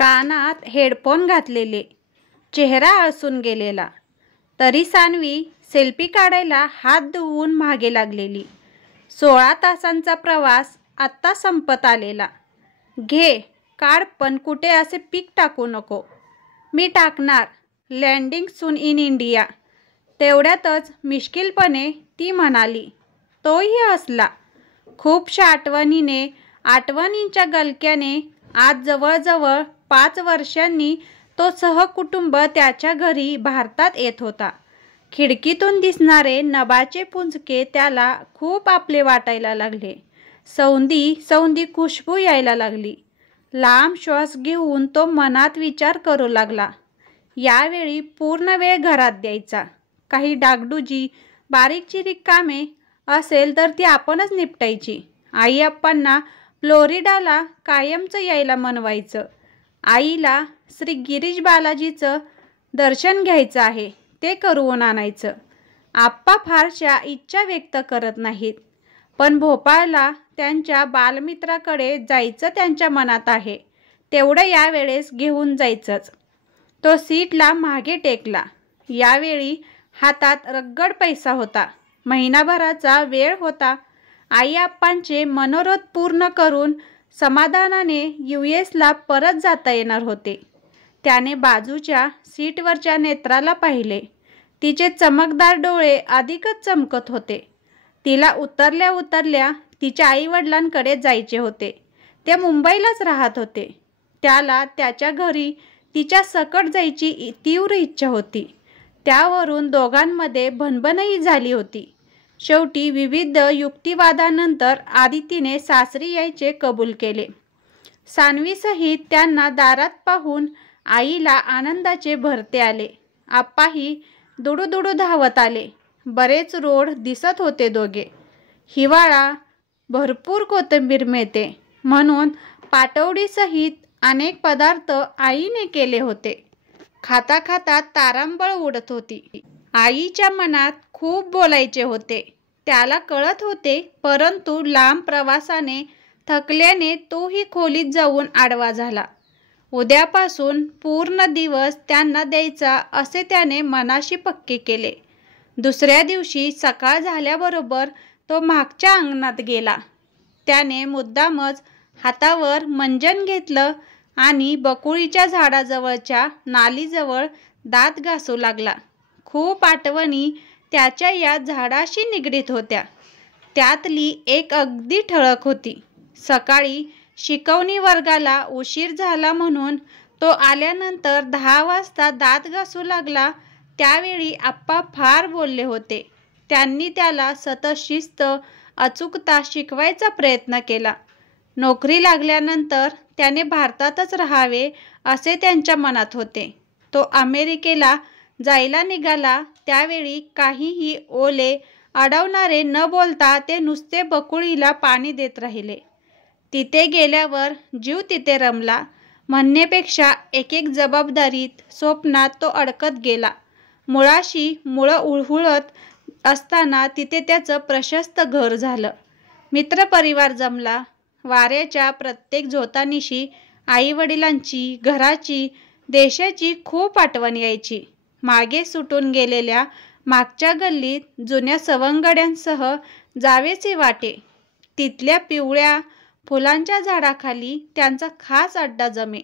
कानात हेडफोन घातलेले, चेहरा आळसून गेलेला, तरी सान्वी सेल्फी काढायला हात धुवून मागे लागलेली. 16 तासांचा प्रवास आत्ता संपत आलेला. घे काढ, पण कुठे असे पीक टाकू नको. मी टाकणार. Landing soon in India. तेवढ्यातच मिश्किलपणे ती म्हणाली. तोही हसला. खूपशा आठवणींच्या गलक्याने आज जवळजवळ 5 वर्षांनी तो सहकुटुंब त्याच्या घरी भारतात येत होता. खिडकीतून दिसणारे नभाचे पुंजके त्याला खूप आपले वाटायला लागले. सौंधी खुशबू यायला लागली. लांब श्वास घेऊन तो मनात विचार करू लागला. यावेळी पूर्ण वेळ घरात द्यायचा. काही डागडुजी बारीकचिरीक कामे असेल तर ती आपणच निपटायची. आई अप्पांना फ्लोरिडाला कायमचं यायला मनवायचं. आईला श्री गिरीश बालाजीचं दर्शन घ्यायचं आहे, ते करून आणायचं. आप्पा फारशा इच्छा व्यक्त करत नाहीत, पण भोपाळला त्यांच्या बालमित्राकडे जायचं त्यांच्या मनात आहे. तेवढं यावेळेस घेऊन जायचंच. तो सीटला मागे टेकला. यावेळी हातात रगड पैसा होता. महिनाभराचा वेळ होता. आई अप्पांचे मनोरथ पूर्ण करून समाधानाने US परत जाता येणार होते. त्याने बाजूच्या सीटवरच्या नेत्राला पाहिले. तिचे चमकदार डोळे अधिकच चमकत होते. तिला उतरल्या तिच्या आईवडिलांकडे जायचे होते. ते मुंबईलाच राहत होते. त्याला त्याच्या घरी तिच्या सकट जायची तीव्र इच्छा होती. त्यावरून दोघांमध्ये भणभणही झाली होती. शेवटी विविध युक्तिवादानंतर आदितीने सासरी यायचे कबूल केले. सान्वीसहित त्यांना दारात पाहून आईला आनंदाचे भरते आले. आप्पाही दुडूदुडू धावत आले. बरेच रोड दिसत होते दोघे. हिवाळा, भरपूर कोथिंबीर मिळते म्हणून पाटवडीसहित अनेक पदार्थ आईने केले होते. खाता खाता तारांबळ उडत होती. आईच्या मनात खूप बोलायचे होते. त्याला कळत होते, परंतु लांब प्रवासाने थकल्याने तोही खोलीत जाऊन आडवा झाला. उद्यापासून पूर्ण दिवस त्यांना द्यायचा असे त्याने मनाशी पक्के केले. दुसऱ्या दिवशी सकाळ झाल्याबरोबर तो मागच्या अंगणात गेला. त्याने मुद्दामच हातावर मंजन घेतलं आणि बकुळीच्या झाडाजवळच्या नालीजवळ दात घासू लागला. खूप आठवणी त्याच्या या झाडाशी निगडीत होत्या. त्यातली एक अगदी ठळक होती. सकाळी शिकवणी वर्गाला उशीर झाला म्हणून तो आल्यानंतर 10 वाजता दात घासू लागला. त्यावेळी आप्पा फार बोलले होते. त्यांनी त्याला सतत शिस्त, अचूकता शिकवायचा प्रयत्न केला. नोकरी लागल्यानंतर त्याने भारतातच राहावे असे त्यांच्या मनात होते. तो अमेरिकेला जायला निघाला त्यावेळी काहीही ओले अडवणारे न बोलता ते नुसते बकुळीला पाणी देत राहिले. तिथे गेल्यावर जीव तिथे रमला म्हणण्यापेक्षा एक जबाबदारीत, स्वप्नात तो अडकत गेला. मुळाशी मुळं उळहुळत असताना तिथे त्याचं प्रशस्त घर झालं. मित्रपरिवार जमला. वाऱ्याच्या प्रत्येक झोतानिशी आईवडिलांची, घराची, देशाची खूप आठवण यायची. मागे सुटून गेलेल्या मागच्या गल्लीत जुन्या सवंगड्यांसह जावेसे वाटे. तिथल्या पिवळ्या फुलांच्या झाडाखाली त्यांचा खास अड्डा जमे.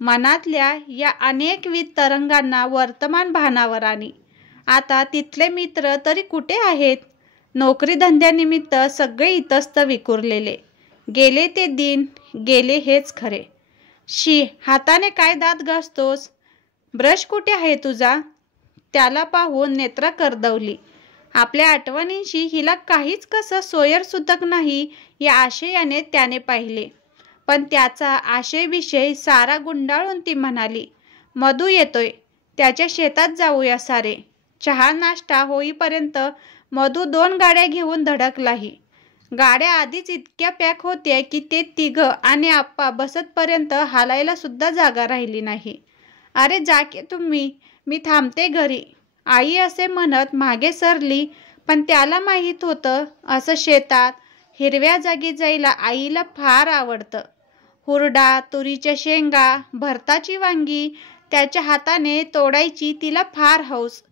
मनातल्या या अनेकविध तरंगांना वर्तमान भानावर आली. आता तिथले मित्र तरी कुठे आहेत? नोकरीधंद्यानिमित्त सगळे इतस्त विखुरलेले. गेले ते दिन गेले हेच खरे. शी, हाताने काय दात घासतोस? ब्रश कुठे आहे तुझा? त्याला पाहून नेत्र करदवली. आपल्या आठवणींशी हिला काहीच कसं सोयरसुतक नाही या आशयाने त्याने पाहिले. पण त्याचा आशयविषय सारा गुंडाळून ती म्हणाली, मधू येतोय, त्याच्या शेतात जाऊया सारे. चहा नाश्ता होईपर्यंत मधू 2 गाड्या घेऊन धडकलाही. गाड्या आधीच इतक्या पॅक होत्या की ते तिघं आणि आप्पा बसतपर्यंत हालायला सुद्धा जागा राहिली नाही. अरे जा की तुम्ही, मी थांबते घरी, आई असे म्हणत मागे सरली. पण त्याला माहीत होतं असं शेतात हिरव्या जागी जायला आईला फार आवडतं. हुरडा, तुरीच्या शेंगा, भरताची वांगी त्याच्या हाताने तोडायची तिला फार हौस.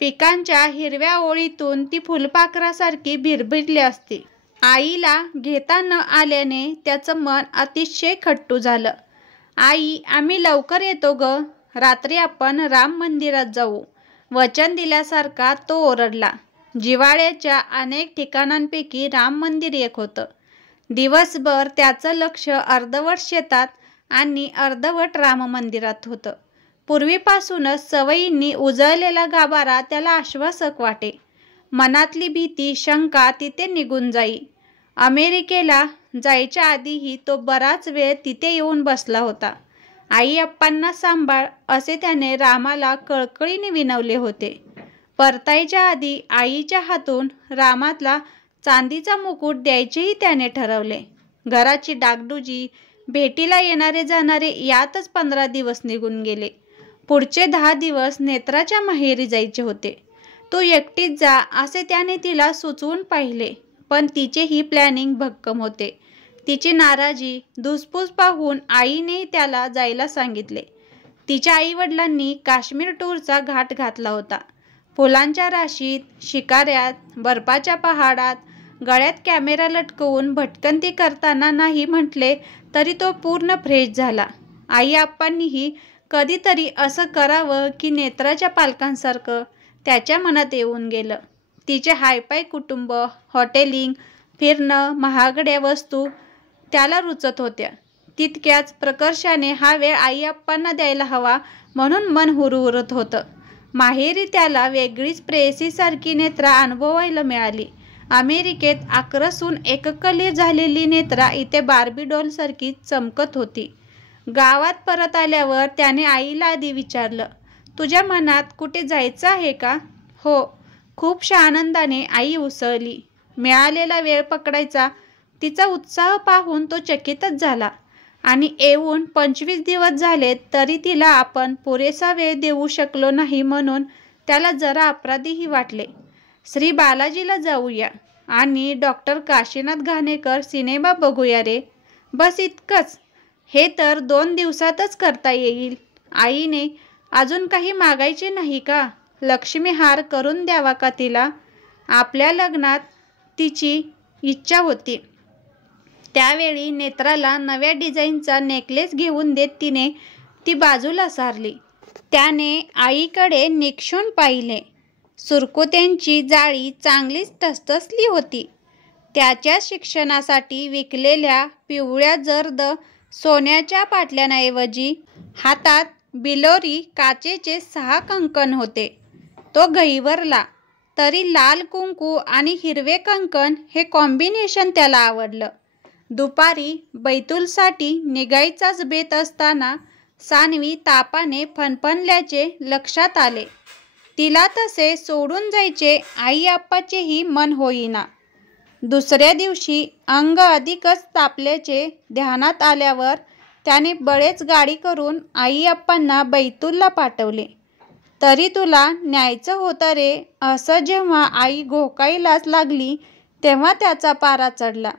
पिकांच्या हिरव्या ओळीतून ती फुलपाखरासारखी भिरभिरली असते. आईला घेता न आल्याने त्याचं मन अतिशय खट्टू झालं. आई, आम्ही लवकर येतो ग. रात्री आपण राम मंदिरात जाऊ, वचन दिल्यासारखा तो ओरडला. जिव्हाळ्याच्या अनेक ठिकाणांपैकी राम मंदिर एक होतं. दिवसभर त्याचं लक्ष अर्धवट शेतात आणि अर्धवट राम मंदिरात होतं. पूर्वीपासूनच सवयींनी उजळलेला गाभारा त्याला आश्वासक वाटे. मनातली भीती, शंका तिथे निघून जाई. अमेरिकेला जायच्या आधीही तो बराच वेळ तिथे येऊन बसला होता. आई अप्पांना सांभाळ असे त्याने रामाला कळकळीने विनवले होते. परतायच्या आधी आईच्या हातून रामाला चांदीचा मुकुट द्यायचेही त्याने ठरवले. घराची डागडुजी, भेटीला येणारे जाणारे यातच 15 दिवस निघून गेले. पुढचे 10 दिवस नेत्राच्या माहेरी जायचे होते. तू एकटीच जा असे त्याने तिला सुचवून पाहिले, पण तिचेही प्लॅनिंग भक्कम होते. तिची नाराजी, धुसफूस पाहून आईने त्याला जायला सांगितले. तिच्या आईवडिलांनी काश्मीर टूरचा घाट घातला होता. फुलांच्या राशीत, शिकाऱ्यात, बर्फाच्या पहाडात गळ्यात कॅमेरा लटकवून भटकंती करताना नाही म्हटले तरी तो पूर्ण फ्रेश झाला. आई आप्पांनीही कधीतरी असं करावं की नेत्राच्या पालकांसारखं त्याच्या मनात येऊन गेलं. तिचे हायपाय कुटुंब, हॉटेलिंग, फिरणं, महागड्या वस्तू त्याला रुचत होत्या. तितक्याच प्रकर्षाने हा वेळ आई आप्पांना द्यायला हवा म्हणून मन हुरहुरत होतं. माहेरी त्याला वेगळीच प्रेयसीसारखी नेत्रा अनुभवायला मिळाली. अमेरिकेत आकरसून एककलीर झालेली नेत्रा इथे बार्बी डॉलसारखी चमकत होती. गावात परत आल्यावर त्याने आईला आधी विचारलं, तुझ्या मनात कुठे जायचं आहे का? हो, खूपशा आनंदाने आई उसळली. मिळालेला वेळ पकडायचा तिचा उत्साह पाहून तो चकितच झाला. आणि येऊन 25 दिवस झाले तरी तिला आपण पुरेसा वेळ देऊ शकलो नाही म्हणून त्याला जरा अपराधीही वाटले. श्री बालाजीला जाऊया आणि डॉक्टर काशीनाथ घाणेकर सिनेमा बघूया रे, बस इतकंच. हे तर 2 दिवसातच करता येईल. आईने अजून काही मागायचे नाही का? लक्ष्मी हार करून द्यावा का तिला? आपल्या लग्नात तिची इच्छा होती. त्यावेळी नेत्राला नव्या डिझाईनचा नेकलेस घेऊन देत तिने ती बाजूला सारली. त्याने आईकडे निक्षून पाहिले. सुरकुत्यांची जाळी चांगलीच टसटसली होती. त्याच्या शिक्षणासाठी विकलेल्या पिवळ्या जर्द सोन्याच्या पाटल्यांऐवजी हातात बिलोरी काचेचे 6 कंकण होते. तो गहिवरला. तरी लाल कुंकू आणि हिरवे कंकण हे कॉम्बिनेशन त्याला आवडलं. दुपारी बैतूलसाठी निघायचाच बेत असताना सानवी तापाने फणफणल्याचे लक्षात आले. तिला तसे सोडून जायचे आई आप्पाचेही मन होईना. दुसऱ्या दिवशी अंग अधिकच तापल्याचे ध्यानात आल्यावर त्याने बळेच गाडी करून आई आप्पांना बैतूलला पाठवले. तरी तुला न्यायचं होतं रे असं जेव्हा आई घोकायलाच लागली तेव्हा त्याचा पारा चढला.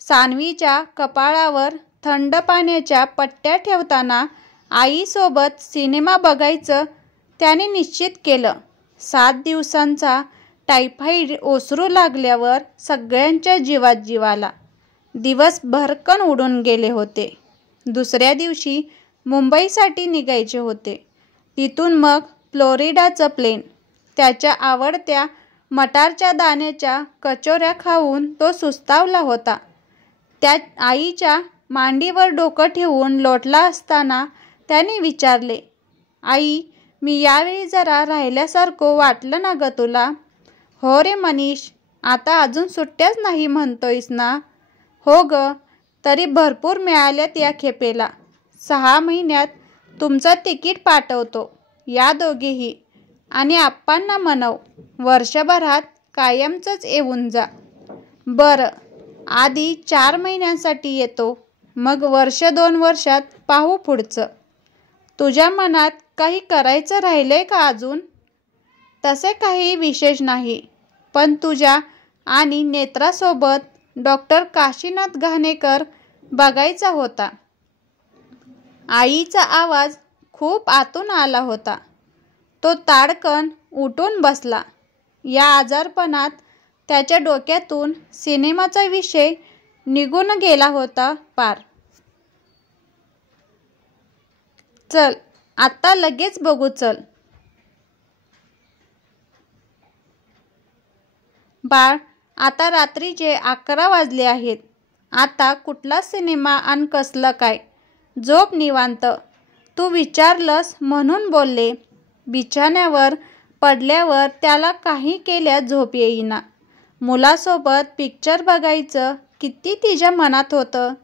सानवीच्या कपाळावर थंड पाण्याच्या पट्ट्या ठेवताना आईसोबत सिनेमा बघायचं त्याने निश्चित केलं. 7 दिवसांचा टायफॉईड ओसरू लागल्यावर सगळ्यांच्या जीवात जीव आला. दिवस भरकन उडून गेले होते. दुसऱ्या दिवशी मुंबईसाठी निघायचे होते. तिथून मग फ्लोरिडाचं प्लेन. त्याच्या आवडत्या मटारच्या दाण्याच्या कचोऱ्या खाऊन तो सुस्तावला होता. त्या आईच्या मांडीवर डोकं ठेवून लोटला असताना त्याने विचारले, आई, मी यावेळी जरा राहिल्यासारखं वाटलं ना ग तुला? हो रे मनीष, आता अजून सुट्ट्याच नाही म्हणतोयस ना? हो ग, तरी भरपूर मिळाल्यात या खेपेला. 6 महिन्यात तुमचं तिकीट पाठवतो. या दोघेही. आणि आप्पांना म्हणव, वर्षभरात कायमचंच येऊन जा. बरं, आधी 4 महिन्यांसाठी येतो, मग 1-2 वर्षात पाहू पुढचं. तुझ्या मनात काही करायचं राहिलंय का अजून? तसे काही विशेष नाही, पण तुझ्या आणि नेत्रासोबत डॉक्टर काशीनाथ घाणेकर बघायचा होता. आईचा आवाज खूप आतून आला होता. तो ताडकन उठून बसला. या आजारपणात त्याच्या डोक्यातून सिनेमाचा विषय निघून गेला होता पार. चल आता लगेच बघू चल. बाळ, आता रात्रीचे 11 वाजले आहेत. आता कुठला सिनेमा आणि कसलं काय? झोप निवांत. तू विचारलंस म्हणून बोलले. बिछाण्यावर पडल्यावर त्याला काही केल्या झोप येईना. मुलासोबत पिक्चर बघायचं किती तिच्या मनात होतं.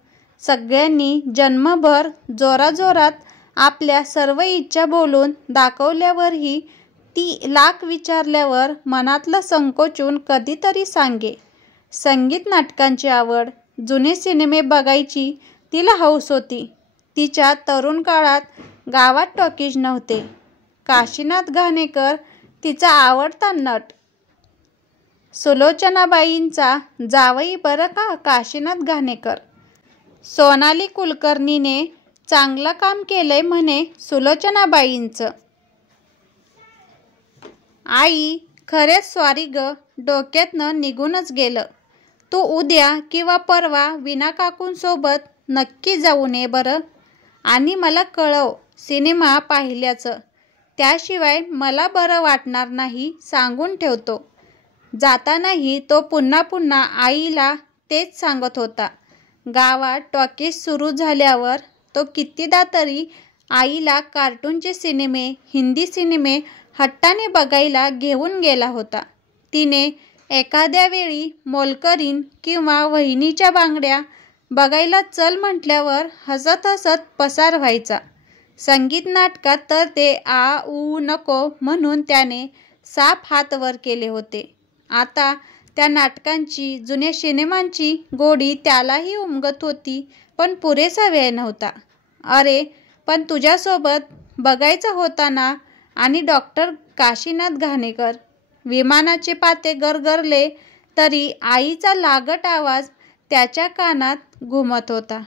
सगळ्यांनी जन्मभर जोराजोरात आपल्या सर्व इच्छा बोलून दाखवल्यावरही ती लाख विचारल्यावर मनातलं संकोचून कधीतरी सांगे. संगीत नाटकांची आवड, जुने सिनेमे बघायची तिला हौस होती. तिच्या तरुण काळात गावात टॉकीज नव्हते. काशीनाथ घाणेकर तिचा आवडता नट. सुलोचनाबाईंचा जावई बरं का काशीनाथ घाणेकर. सोनाली कुलकर्णीने चांगलं काम केलंय म्हणे सुलोचनाबाईंचं. आई, खरेच सॉरी ग, डोक्यातनं निघूनच गेलं. तू उद्या किंवा परवा वीणा काकूंसोबत नक्की जाऊन ये बरं. आणि मला कळव सिनेमा पाहिल्याचं. त्याशिवाय मला बरं वाटणार नाही सांगून ठेवतो. जातानाही तो पुन्हा पुन्हा आईला तेच सांगत होता. गावात टॉकीज सुरू झाल्यावर तो कितीदा तरी आईला कार्टूनचे सिनेमे, हिंदी सिनेमे हट्टाने बघायला घेऊन गेला होता. तिने एखाद्या वेळी मोलकरीण किंवा वहिनीच्या बांगड्या बघायला चल म्हटल्यावर हसत हसत पसार व्हायचा. संगीत नाटकात तर ते आ ऊ नको म्हणून त्याने साफ हात वर केले होते. आता त्या नाटकांची, जुन्या सिनेमांची गोडी त्यालाही उमगत होती, पण पुरेसा वेळ नव्हता. अरे पण तुझ्यासोबत बघायचा होता ना. आणि डॉक्टर काशीनाथ घाणेकर. विमानाचे पाते गरगरले तरी आईचा लागट आवाज त्याच्या कानात घुमत होता.